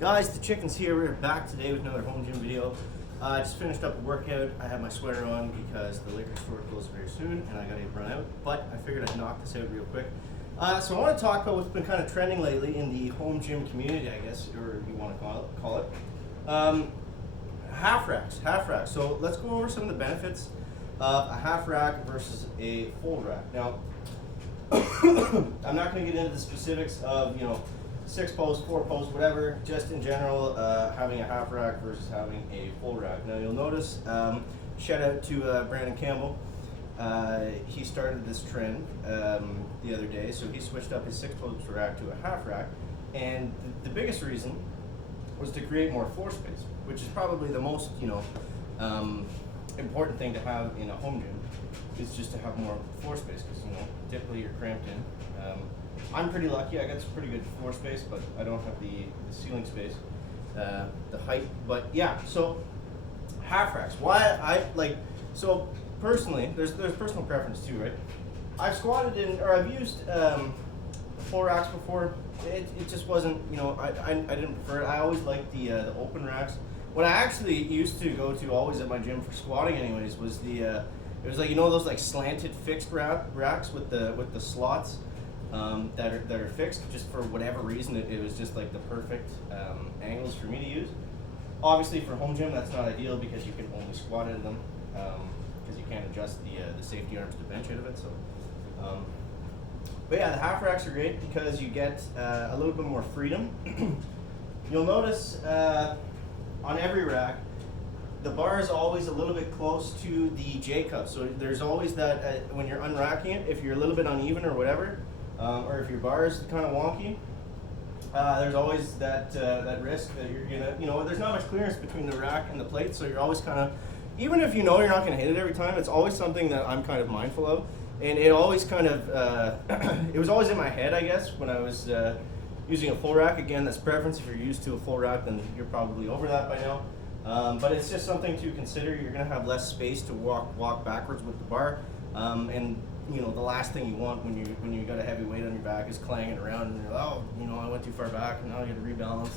Guys, the chicken's here. We're back today with another home gym video. I just finished up a workout. I have my sweater on because the liquor store closes very soon and I gotta run out, but I figured I'd knock this out real quick. So I want to talk about what's been kind of trending lately in the home gym community, I guess, or you want to call it. Half racks. So let's go over some of the benefits of a half rack versus a full rack. Now, I'm not going to get into the specifics of, 6 posts, 4 posts, whatever, just in general, having a half rack versus having a full rack. Now you'll notice, shout out to Brandon Campbell, he started this trend the other day, so he switched up his 6 post rack to a half rack, and the biggest reason was to create more floor space, which is probably the most, important thing to have in a home gym, is just to have more floor space, because, typically you're cramped in. I'm pretty lucky. I got some pretty good floor space, but I don't have the ceiling space, the height. But yeah, so half racks. Why I like? So personally, there's personal preference too, right? I've squatted in, or I've used full racks before. It just wasn't, I didn't prefer it. I always liked the open racks. What I actually used to go to always at my gym for squatting, anyways, was it was like those like slanted fixed racks with the slots. That are fixed, just for whatever reason. It was just like the perfect angles for me to use. Obviously for home gym that's not ideal because you can only squat into them because you can't adjust the safety arms to bench out of it. So, but yeah, the half racks are great because you get a little bit more freedom. You'll notice on every rack the bar is always a little bit close to the J cup. So there's always that when you're unracking it, if you're a little bit uneven or whatever. Or if your bar is kind of wonky, there's always that risk that you're gonna, there's not much clearance between the rack and the plate, so you're always kind of, even if you're not gonna hit it every time, it's always something that I'm kind of mindful of, and it always kind of, it was always in my head, I guess, when I was using a full rack. Again, that's preference. If you're used to a full rack, then you're probably over that by now. But it's just something to consider. You're gonna have less space to walk backwards with the bar, and the last thing you want when you got a heavy weight on your back is clanging around and you're I went too far back and now I got to rebalance.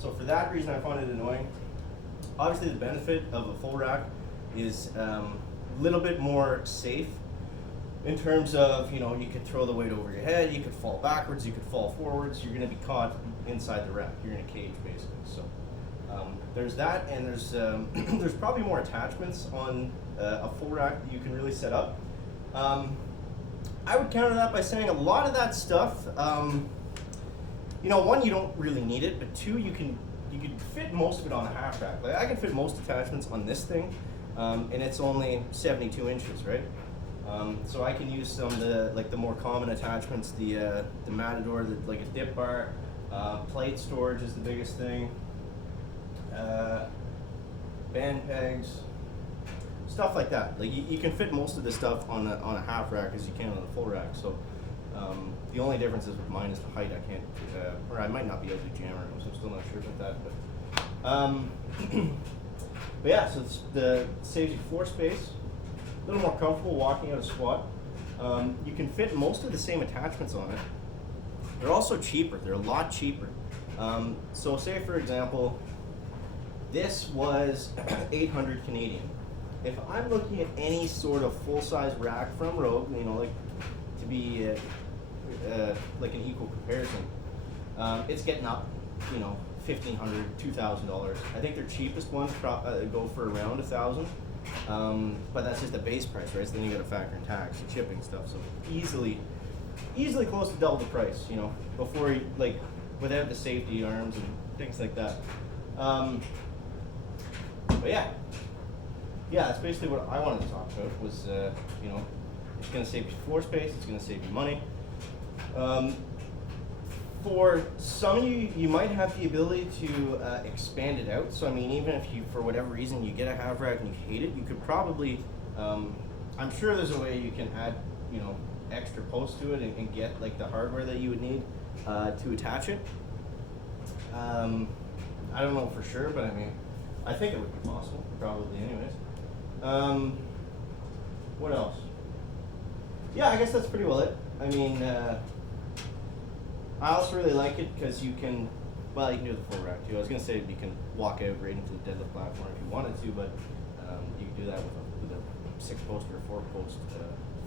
So for that reason, I find it annoying. Obviously, the benefit of a full rack is a little bit more safe in terms of you could throw the weight over your head, you could fall backwards, you could fall forwards. You're going to be caught inside the rack. You're in a cage basically. So there's that, and there's there's probably more attachments on a full rack that you can really set up. I would counter that by saying a lot of that stuff, one, you don't really need it, but two, you can fit most of it on a half rack. Like I can fit most attachments on this thing, and it's only 72 inches, right? So I can use some of the more common attachments, the Matador, like a dip bar, plate storage is the biggest thing, band pegs. Stuff like that. Like you can fit most of this stuff on a half rack as you can on a full rack. So the only difference is with mine is the height. I can't, or I might not be able to jam around, so I'm still not sure about that. But yeah, so the saves you floor space, a little more comfortable walking out a squat. You can fit most of the same attachments on it. They're also cheaper. They're a lot cheaper. So say for example, this was 800 Canadian. If I'm looking at any sort of full-size rack from Rogue, like to be like an equal comparison, it's getting up, $1,500, $2,000. I think their cheapest ones go for around $1,000, but that's just the base price, right? So then you got to factor in tax and shipping stuff. So easily close to double the price, before you, without the safety arms and things like that. But yeah, that's basically what I wanted to talk about. Was it's going to save you floor space. It's going to save you money. For some of you, you might have the ability to expand it out. So I mean, even if you, for whatever reason, you get a half rack and you hate it, you could probably. I'm sure there's a way you can add, extra posts to it and get the hardware that you would need to attach it. I don't know for sure, but I mean, I think it would be possible, probably, anyways. What else? Yeah, I guess that's pretty well it. I mean, I also really like it because you can Well, you can do the full rack too. I was gonna say you can walk out right into the deadlift platform if you wanted to, but you can do that with a 6-post or 4-post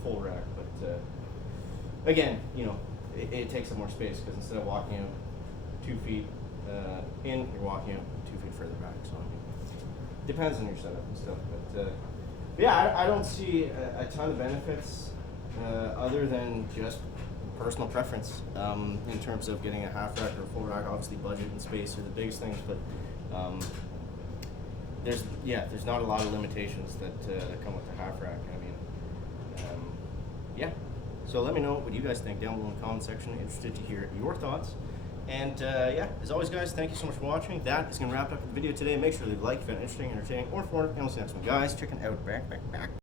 full rack. But again, you know, it takes up more space because instead of walking out 2 feet in, you're walking out 2 feet further back. So depends on your setup and stuff. But yeah, I don't see a ton of benefits other than just personal preference in terms of getting a half rack or a full rack. Obviously, budget and space are the biggest things, but there's not a lot of limitations that come with the half rack. I mean, yeah. So let me know what you guys think down below in the comment section. Interested to hear your thoughts. And yeah, as always, guys, thank you so much for watching. That is going to wrap up the video today. Make sure to leave a like if you found it interesting, entertaining, or informative. And we'll see you next one, guys. Checking out back.